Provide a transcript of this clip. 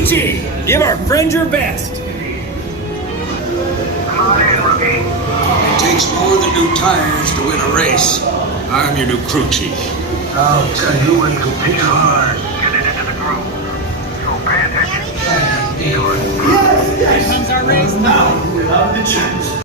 Peachy, give our friend your best. Come on in, rookie. It takes more than new tires to win a race. I'm your new crew chief. I'll tell you when to pitch hard. Get it into the groove. So pay attention. Here comes our race. Now, we'll have the chance